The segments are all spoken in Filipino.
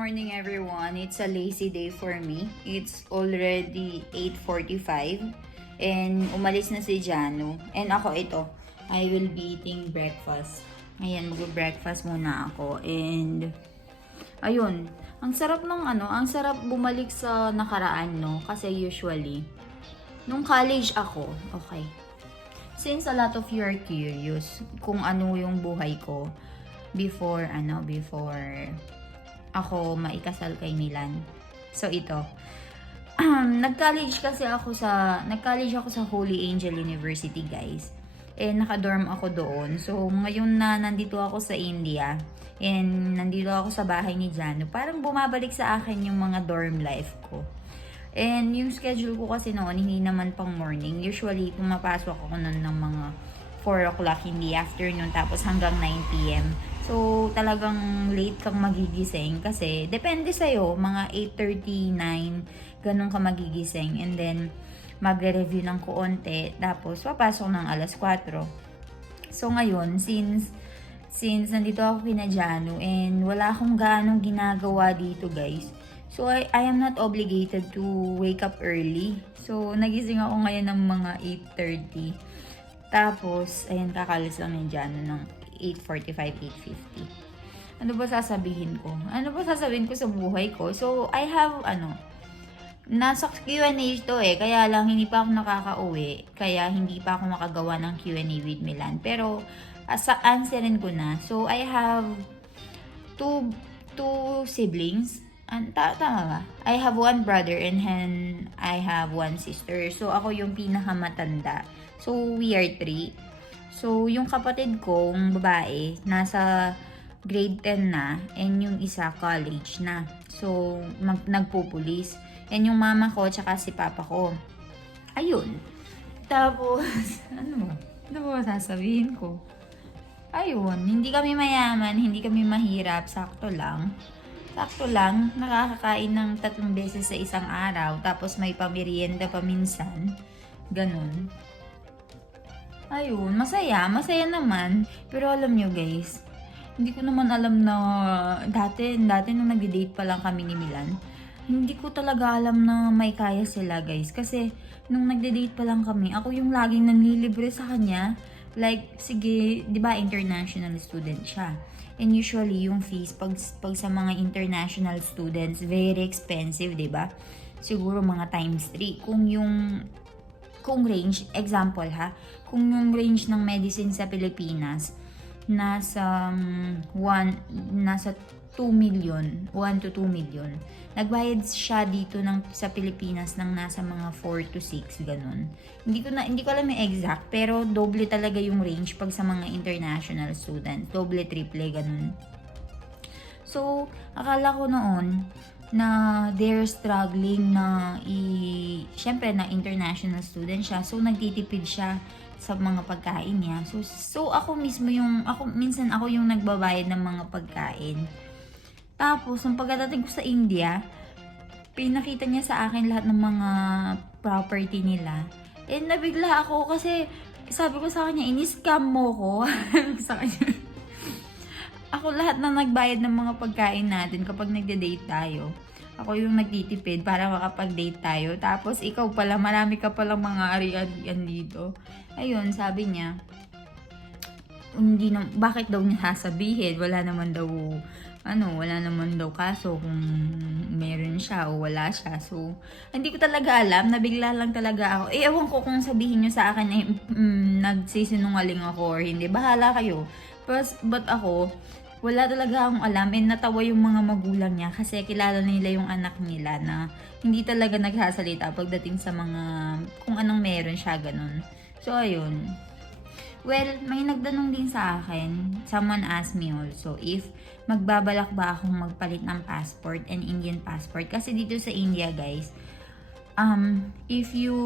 morning everyone. It's a lazy day for me. It's already 8:45 and umalis na si Jano. And ako ito, I will be eating breakfast. Ayan, mag-breakfast muna ako. And ayun, ang sarap ang sarap bumalik sa nakaraan, no? Kasi usually, nung college ako, okay. Since a lot of you are curious kung ano yung buhay ko before ako maikasal kay Milan. So ito, nag-college ako sa Holy Angel University, guys. And naka-dorm ako doon. So ngayon na nandito ako sa India and nandito ako sa bahay ni Jano, parang bumabalik sa akin yung mga dorm life ko. And yung schedule ko kasi noon, hindi naman pang morning. Usually, pumapasok ako noon ng mga 4 o'clock in the afternoon tapos hanggang 9 p.m. So, talagang late kang magigising kasi depende sa'yo, mga 8:39, ganun ka magigising. And then, magre-review ng kuonte, tapos papasok ng alas 4. So, ngayon, since nandito ako kina Jano and wala akong gaanong ginagawa dito, guys. So, I am not obligated to wake up early. So, nagising ako ngayon ng mga 8:30. Tapos, ayan, kakalis lang ni Jano ng 8:45, 8:50. Ano ba sasabihin ko? Ano ba sasabihin ko sa buhay ko? So, I have, nasa Q&A to kaya lang hindi pa ako nakaka-uwi. Kaya hindi pa ako makagawa ng Q&A with Milan. Pero, answerin ko na. So, I have two siblings. Tama ba? I have one brother and I have one sister. So, ako yung pinakamatanda. So, we are 3. So, yung kapatid kong babae, nasa grade 10 na, and yung isa college na. So, nagpupulis. And yung mama ko, tsaka si papa ko. Ayun. Tapos, ano ba sasabihin ko? Ayun, hindi kami mayaman, hindi kami mahirap, sakto lang. Nakakakain ng 3 beses sa isang araw, tapos may pamerienda pa minsan. Ganun. Ayun, masaya naman. Pero alam nyo, guys, hindi ko naman alam na dati nung nag-date pa lang kami ni Milan, hindi ko talaga alam na may kaya sila, guys. Kasi nung nagde-date pa lang kami, ako yung laging nanlilibre sa kanya. Like, sige, di ba international student siya. And usually, yung fees, pag sa mga international students, very expensive, di ba? Siguro mga times 3. Kung range, example ha, kung yung range ng medicine sa Pilipinas, nasa 2 million, 1 to 2 million. Nagbayad siya dito sa Pilipinas ng nasa mga 4 to 6, ganun. Hindi ko alam yung exact, pero doble talaga yung range pag sa mga international students. Doble, triple, ganun. So, akala ko noon na they're struggling syempre na international student siya. So, nagtitipid siya sa mga pagkain niya. So minsan ako yung nagbabayad ng mga pagkain. Tapos, nung pagdating ko sa India, pinakita niya sa akin lahat ng mga property nila. And nabigla ako kasi sabi ko sa kanya, ini-scam mo ko. Sa kanya. Ako lahat na nagbayad ng mga pagkain natin kapag nagde-date tayo. Ako yung nagtitipid para makapag-date tayo. Tapos ikaw pala, marami ka palang mga ari-arian dito. Ayun, sabi niya, bakit daw niya sasabihin? Wala naman daw kaso kung meron siya o wala siya. So, hindi ko talaga alam. Nabigla lang talaga ako. Ewan ko kung sabihin niyo sa akin nagsisinungaling ako or hindi. Bahala kayo. But ako, wala talaga akong alam. And natawa yung mga magulang niya kasi kilala nila yung anak nila na hindi talaga nagsasalita pagdating sa mga kung anong meron siya, ganun. So, ayun. Well, may nagtanong din sa akin. Someone asked me also if magbabalak ba akong magpalit ng passport and Indian passport. Kasi dito sa India, guys, if you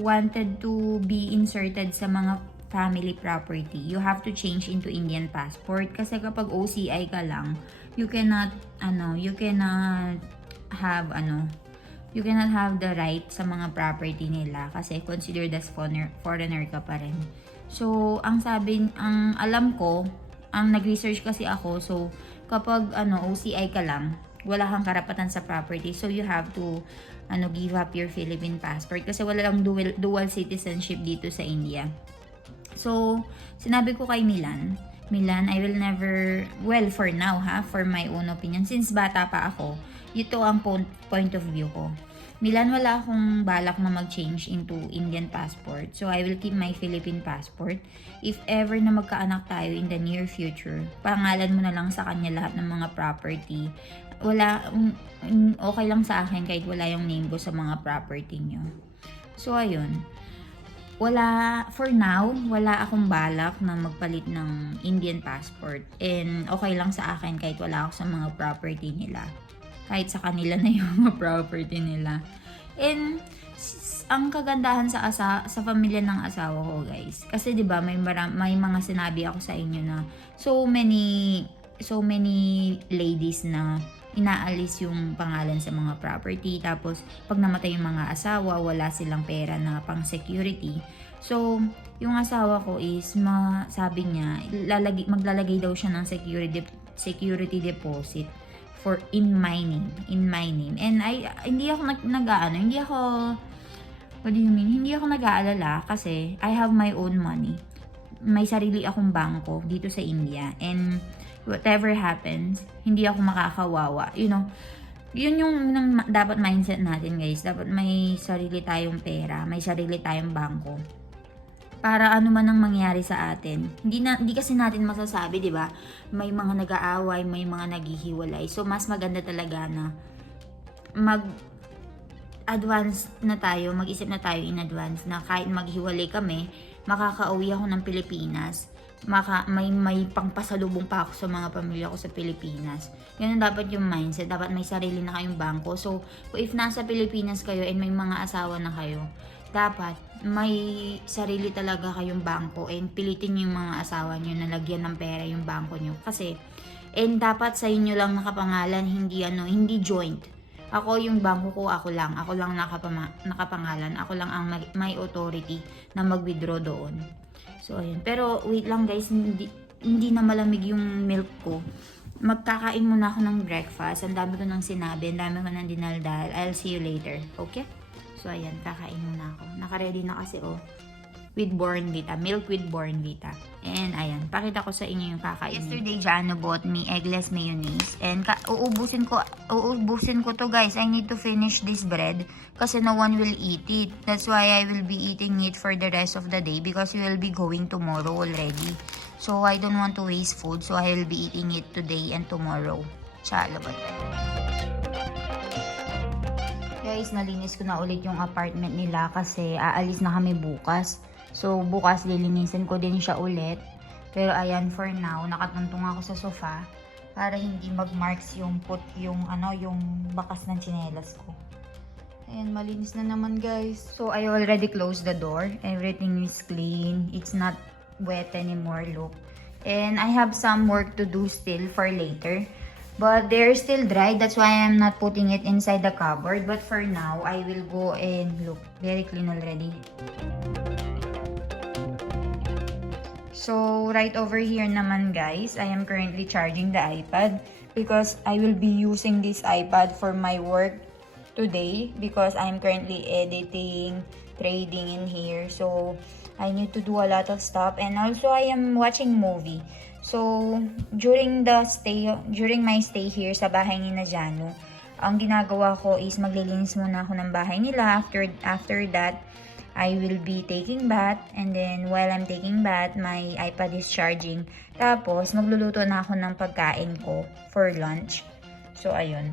wanted to be inserted sa mga family property, you have to change into Indian passport. Kasi kapag OCI ka lang, you cannot have the right sa mga property nila kasi considered as foreigner ka pa rin. So, ang alam ko, ang nag-research kasi ako, so kapag OCI ka lang, wala kang karapatan sa property. So, you have to give up your Philippine passport kasi wala lang dual citizenship dito sa India. So, sinabi ko kay Milan, I will never, well, for now for my own opinion, since bata pa ako, ito ang point of view ko. Milan, wala akong balak na mag-change into Indian passport. So, I will keep my Philippine passport. If ever na magkaanak tayo in the near future, pangalan mo na lang sa kanya lahat ng mga property. Okay lang sa akin kahit wala yung name ko sa mga property nyo. So, ayun. For now, wala akong balak na magpalit ng Indian passport. And okay lang sa akin kahit wala ako sa mga property nila. Kahit sa kanila na yung mga property nila. And ang kagandahan sa pamilya ng asawa ko, guys. Kasi 'di ba may mga sinabi ako sa inyo na so many ladies na inaalis yung pangalan sa mga property, tapos pag namatay yung mga asawa, wala silang pera na pang security. So, yung asawa ko is sabi niya, maglalagay daw siya ng security deposit for in my name. And hindi ako what do you mean? Hindi ako nag-aalala kasi I have my own money. May sarili akong bangko dito sa India, and whatever happens, hindi ako makakawawa. Yun yung dapat mindset natin, guys. Dapat may sarili tayong pera, may sarili tayong bangko. Para ano man ang mangyari sa atin. Hindi kasi natin masasabi, 'di ba? May mga nag-aaway, may mga naghihiwalay. So mas maganda talaga na mag-advance na tayo, mag-isip na tayo in advance na kahit maghiwalay kami, makakauwi ako ng Pilipinas. May pangpasalubong pa ako sa mga pamilya ko sa Pilipinas. Ganun dapat yung mindset. Dapat may sarili na kayong bangko. So, if nasa Pilipinas kayo and may mga asawa na kayo, dapat may sarili talaga kayong bangko and pilitin yung mga asawa nyo na lagyan ng pera yung bangko nyo. Kasi, and dapat sa inyo lang nakapangalan, hindi joint. Ako yung bangko ko, ako lang nakapangalan. Ako lang ang may authority na mag-withdraw doon. So, ayun. Pero, wait lang guys, hindi na malamig yung milk ko. Magkakain muna ako ng breakfast. Ang dami ko nang sinabi, ang dami ko nang dinaldal. I'll see you later. Okay? So, ayan, kakain muna ako. Naka-ready na kasi, with Bornvita. Milk with Bornvita. And, ayan, pakita ko sa inyo yung kakain. Yesterday, Jano bought me eggless mayonnaise. And, uubusin ko to, guys. I need to finish this bread kasi no one will eat it. That's why I will be eating it for the rest of the day because we will be going tomorrow already. So, I don't want to waste food. So, I will be eating it today and tomorrow. Salamat. Guys, nalinis ko na ulit yung apartment nila kasi aalis na kami bukas. So, bukas lilinisin ko din siya ulit. Pero ayan, for now, nakatuntong ako sa sofa para hindi mag-marks yung bakas ng tsinelas ko. Ayan, malinis na naman, guys. So, I already closed the door. Everything is clean. It's not wet anymore, look. And I have some work to do still for later. But they're still dry. That's why I'm not putting it inside the cupboard. But for now, I will go and look. Very clean already. So, right over here naman, guys, I am currently charging the iPad because I will be using this iPad for my work today because I'm currently editing, trading in here. So, I need to do a lot of stuff, and also I am watching movie. So, during my stay here sa bahay ni Jano, ang ginagawa ko is maglilinis muna ako ng bahay nila. After that, I will be taking bath, and then while I'm taking bath, my iPad is charging. Tapos, magluluto na ako ng pagkain ko for lunch. So, ayun.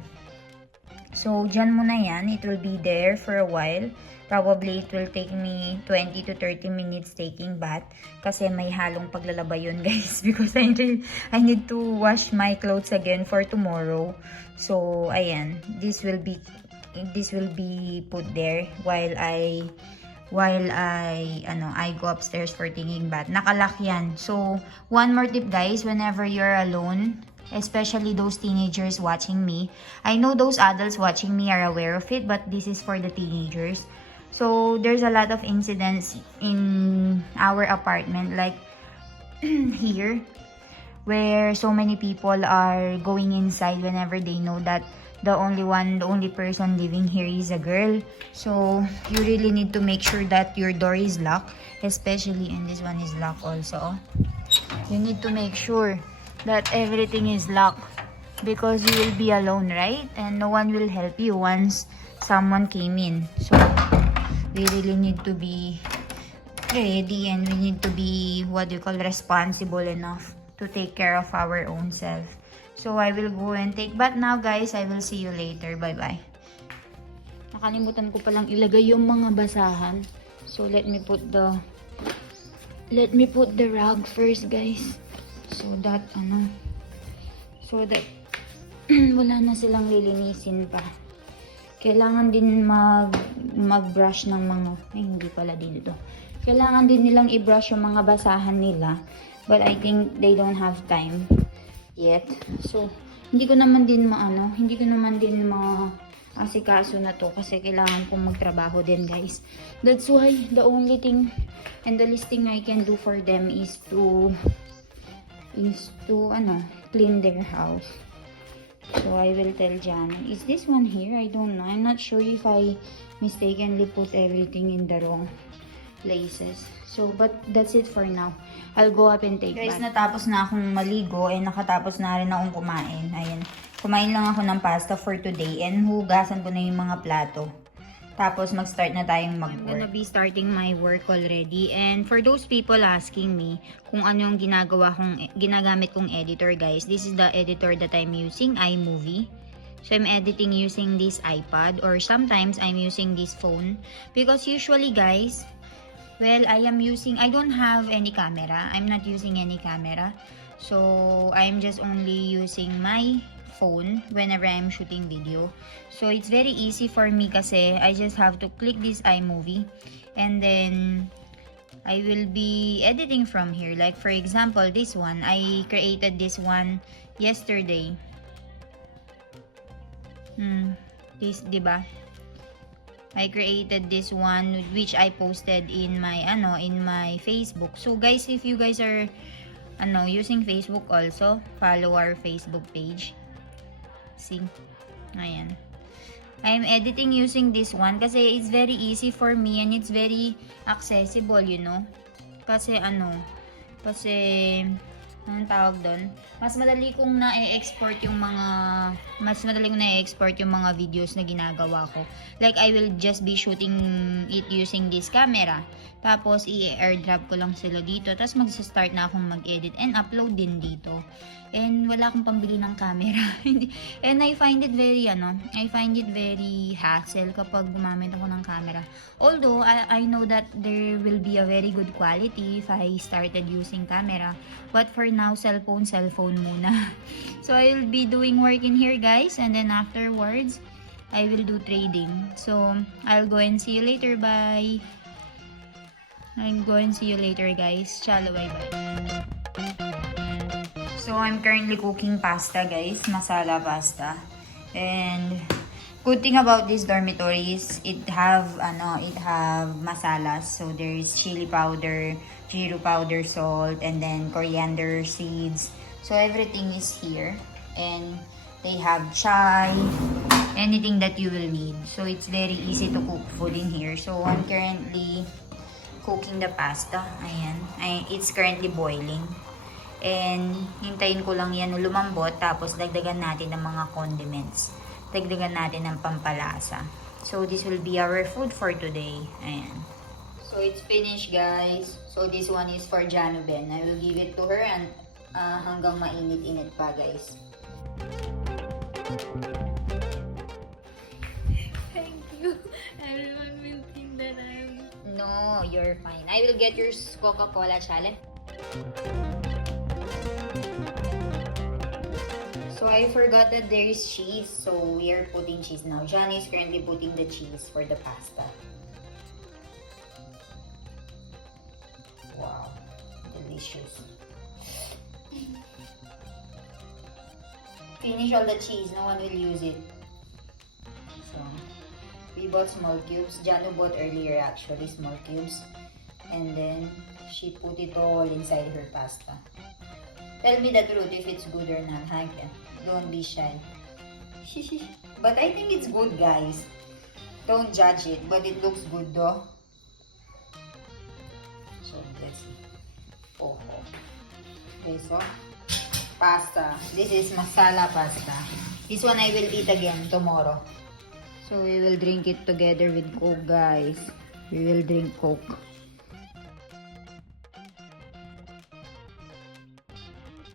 So, dyan muna yan. It will be there for a while. Probably it will take me 20 to 30 minutes taking bath kasi may halong paglalaba yun, guys, because I need to wash my clothes again for tomorrow. So ayan, this will be put there while I go upstairs for taking bath. Nakalock yan. So one more tip, guys, whenever you're alone, especially those teenagers watching me, I know those adults watching me are aware of it, but this is for the teenagers. So, there's a lot of incidents in our apartment, like here, where so many people are going inside whenever they know that the only person living here is a girl. So you really need to make sure that your door is locked, especially, and this one is locked also. You need to make sure that everything is locked because you will be alone, right? And no one will help you once someone came in. So we really need to be ready, and we need to be responsible enough to take care of our own self. So I will go and take bath now, guys. I will see you later. Bye bye. Nakalimutan ko palang ilagay yung mga basahan. So let me put the rug first, guys. So that wala na silang lilinisin pa. Kailangan din mag-brush ng mga, hindi pala dito. Kailangan din nilang i-brush yung mga basahan nila. But I think they don't have time yet. So, hindi ko naman din asikaso na to kasi kailangan kong magtrabaho din, guys. That's why the only thing and the least thing I can do for them is to clean their house. So I will tell Jana, is this one here? I don't know. I'm not sure if I mistakenly put everything in the wrong places. So, but that's it for now. I'll go up and take bath. Guys, natapos na akong maligo and nakatapos na rin akong kumain. Ayan. Kumain lang ako ng pasta for today and hugasan ko na yung mga plato. Tapos mag-start na tayong mag-work. I'm gonna be starting my work already. And for those people asking me kung ano yung ginagamit kong editor, guys, this is the editor that I'm using, iMovie. So I'm editing using this iPad, or sometimes I'm using this phone. Because usually, guys, well, I don't have any camera. I'm not using any camera. So I'm just only using my phone whenever I'm shooting video. So it's very easy for me kasi I just have to click this iMovie and then I will be editing from here. Like for example, this one, I created this one yesterday. This, diba? I created this one which I posted in my Facebook. So guys, if you guys are using Facebook also, follow our Facebook page. See? Ayan. I'm editing using this one kasi it's very easy for me and it's very accessible, you know. Kasi anong tawag doon? Mas madali kong na-export yung mga videos na ginagawa ko. Like I will just be shooting it using this camera. Tapos i-airdrop ko lang sila dito. Tapos magsa-start na akong mag-edit and upload din dito. And wala akong pambili ng camera. And I find it very hassle kapag gumamit ako ng camera. Although I know that there will be a very good quality if I started using camera. But for now, cellphone muna. So I will be doing work in here, guys, and then afterwards I will do trading. So I'll go and see you later. Bye. I'm going to see you later, guys. Chalo, bye-bye. So, I'm currently cooking pasta, guys. Masala pasta. And, good thing about this dormitory is it have masalas. So, there is chili powder, gyro powder, salt, and then coriander seeds. So, everything is here. And, they have chai, anything that you will need. So, it's very easy to cook food in here. So, I'm currently cooking the pasta. Ayan. It's currently boiling. And, hintayin ko lang yan lumambot. Tapos, dagdagan natin ng mga condiments. Dagdagan natin ng pampalasa. So, this will be our food for today. Ayan. So, it's finished, guys. So, this one is for Janoben. I will give it to her and hanggang mainit-init pa, guys. Thank you. Everyone will think that No, you're fine. I will get your Coca-Cola, chale. So I forgot that there is cheese. So we are putting cheese now. Johnny is currently putting the cheese for the pasta. Wow, delicious. Finish all the cheese. No one will use it. So we bought small cubes. Janu bought earlier actually small cubes. And then she put it all inside her pasta. Tell me the truth if it's good or not, Hank. Don't be shy. But I think it's good, guys. Don't judge it, but it looks good though. So, let's see. Oh. Okay, so, pasta. This is masala pasta. This one I will eat again tomorrow. So, we will drink it together with Coke, guys. We will drink Coke.